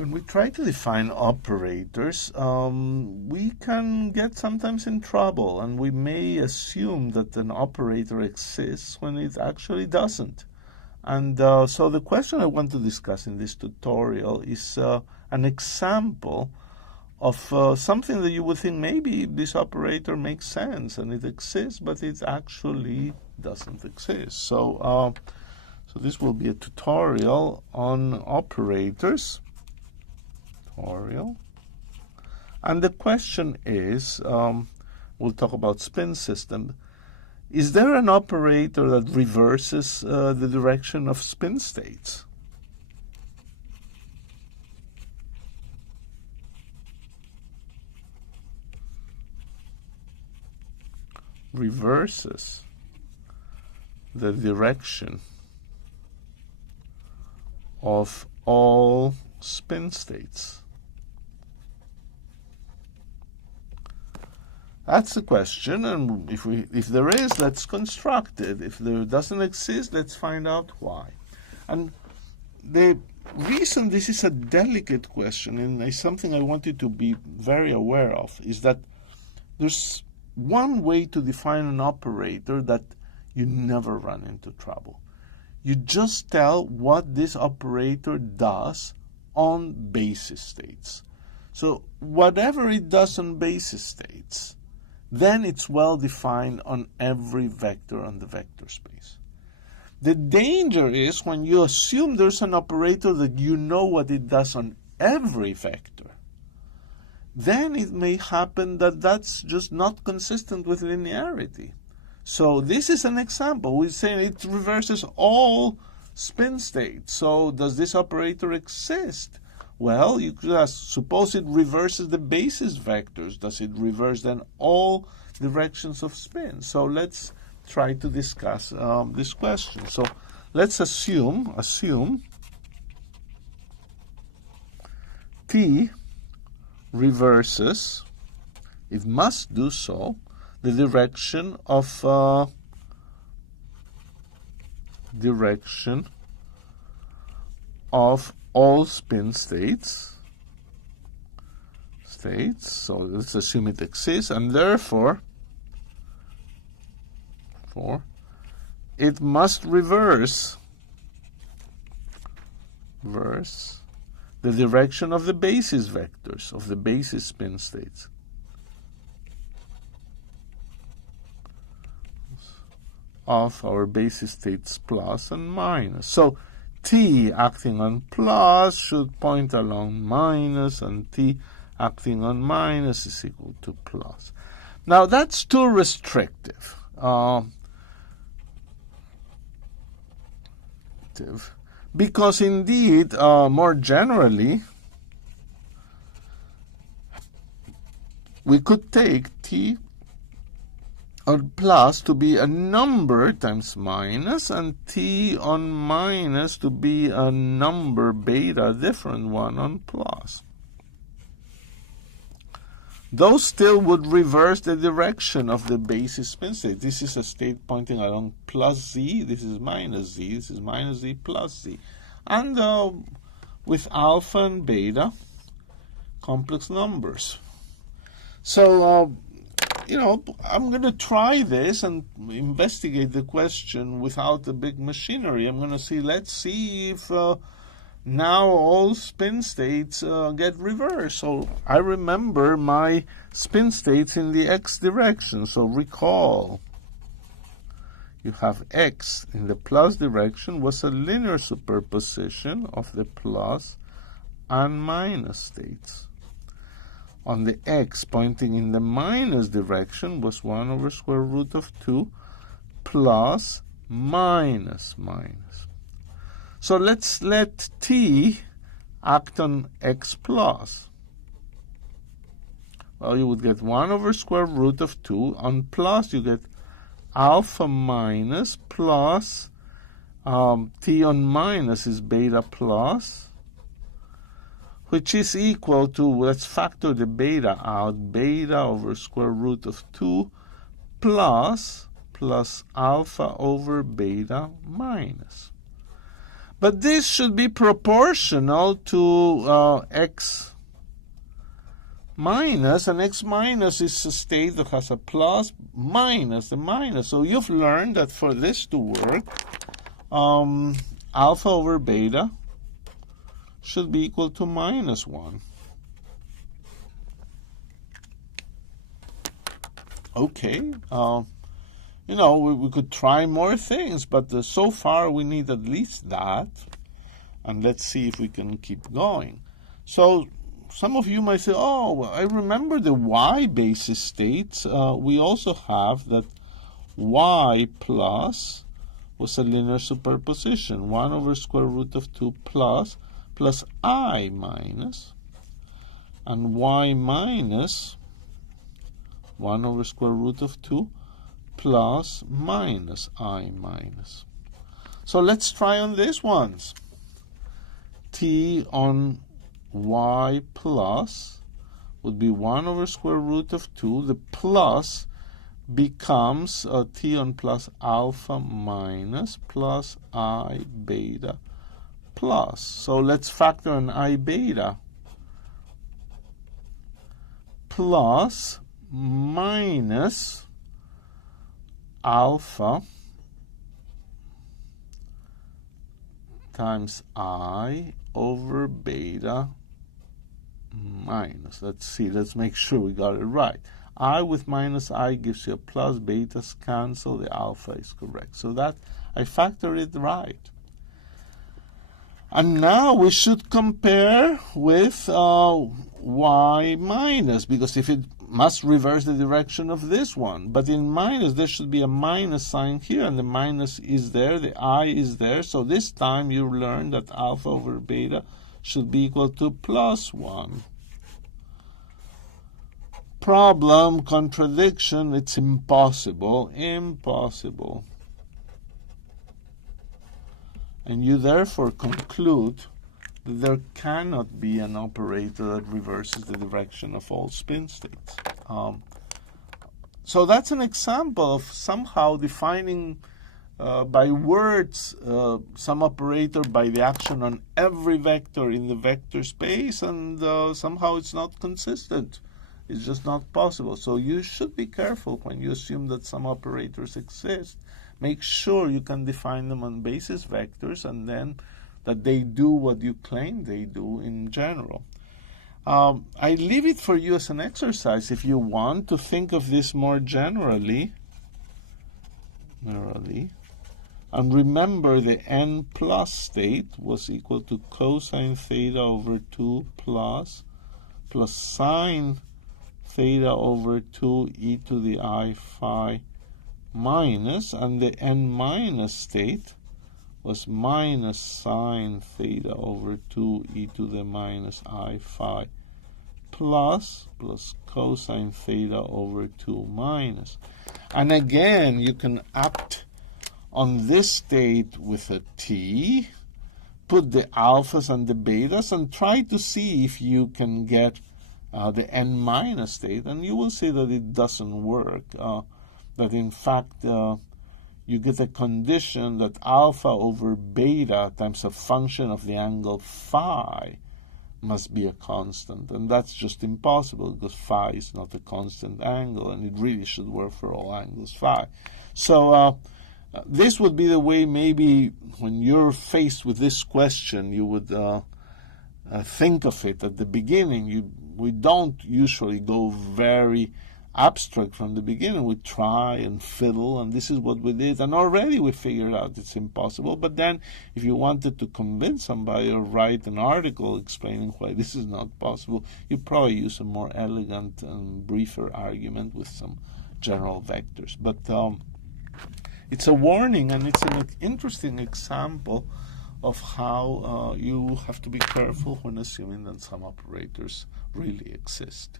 When we try to define operators, we can get sometimes in trouble, and we may assume that an operator exists when it actually doesn't. And so the question I want to discuss in this tutorial is an example of something that you would think maybe this operator makes sense and it exists, but it actually doesn't exist. So this will be a tutorial on operators. And the question is, we'll talk about spin system. Is there an operator that reverses the direction of spin states? Reverses the direction of all spin states. That's the question, and if there is, let's construct it. If there doesn't exist, let's find out why. And the reason this is a delicate question, and is something I want you to be very aware of, is that there's one way to define an operator that you never run into trouble. You just tell what this operator does on basis states. So whatever it does on basis states, then it's well defined on every vector on the vector space. The danger is when you assume there's an operator that you know what it does on every vector. Then it may happen that that's just not consistent with linearity. So this is an example. We're saying it reverses all spin states. So does this operator exist? Well, you could ask, suppose it reverses the basis vectors. Does it reverse then all directions of spin? So let's try to discuss this question. So let's assume T reverses, it must do so, the direction of all spin states. So let's assume it exists, and therefore it must reverse the direction of the basis vectors, of the basis spin states. Of our basis states plus and minus. So T acting on plus should point along minus, and T acting on minus is equal to plus. Now that's too restrictive. Because indeed, more generally, we could take T on plus to be a number times minus, and T on minus to be a number beta, a different one, on plus. Those still would reverse the direction of the basis spin state. This is a state pointing along plus z, this is minus z, this is minus z plus z. And with alpha and beta, complex numbers. So, I'm going to try this and investigate the question without the big machinery. I'm going to see, let's see if now all spin states get reversed. So I remember my spin states in the x direction. So recall, you have x in the plus direction was a linear superposition of the plus and minus states. On the x pointing in the minus direction was 1 over square root of 2 plus minus minus. So let's let T act on x plus. Well, you would get 1 over square root of 2. On plus, you get alpha minus plus T on minus is beta plus, which is equal to, let's factor the beta out, beta over square root of 2 plus alpha over beta minus. But this should be proportional to x minus, and x minus is a state that has a plus minus the minus. So you've learned that for this to work, alpha over beta should be equal to -1. Okay, you know, we could try more things, but so far we need at least that. And let's see if we can keep going. So some of you might say, oh, well, I remember the y basis states. We also have that y plus was a linear superposition, 1 over square root of 2 plus I minus, and y minus 1 over square root of 2 plus minus I minus. So let's try on these ones. T on y plus would be 1 over square root of 2. The plus becomes t on plus alpha minus plus I beta plus. So let's factor in I beta plus minus alpha times I over beta minus. Let's see, let's make sure we got it right. I with minus I gives you a plus, betas cancel, the alpha is correct. So that I factored it right. And now we should compare with y minus, because if it must reverse the direction of this one. But in minus, there should be a minus sign here, and the minus is there, the I is there. So this time you learn that alpha over beta should be equal to +1. Problem, contradiction, it's impossible, impossible. And you therefore conclude that there cannot be an operator that reverses the direction of all spin states. So that's an example of somehow defining by words some operator by the action on every vector in the vector space, and somehow it's not consistent. It's just not possible. So you should be careful when you assume that some operators exist. Make sure you can define them on basis vectors, and then that they do what you claim they do in general. I leave it for you as an exercise if you want to think of this more generally. And remember, the n plus state was equal to cosine theta over 2 plus sine theta over 2 e to the I phi minus, and the n minus state was minus sine theta over 2 e to the minus I phi plus cosine theta over 2 minus. And again, you can act on this state with a t, put the alphas and the betas, and try to see if you can get the n minus state, and you will see that it doesn't work. That in fact you get a condition that alpha over beta times a function of the angle phi must be a constant, and that's just impossible because phi is not a constant angle, and it really should work for all angles phi. So this would be the way maybe when you're faced with this question you would think of it at the beginning. We don't usually go very abstract from the beginning. We try and fiddle, and this is what we did, and already we figured out it's impossible. But then if you wanted to convince somebody or write an article explaining why this is not possible, you probably use a more elegant and briefer argument with some general vectors. But it's a warning, and it's an interesting example of how you have to be careful when assuming that some operators really exist.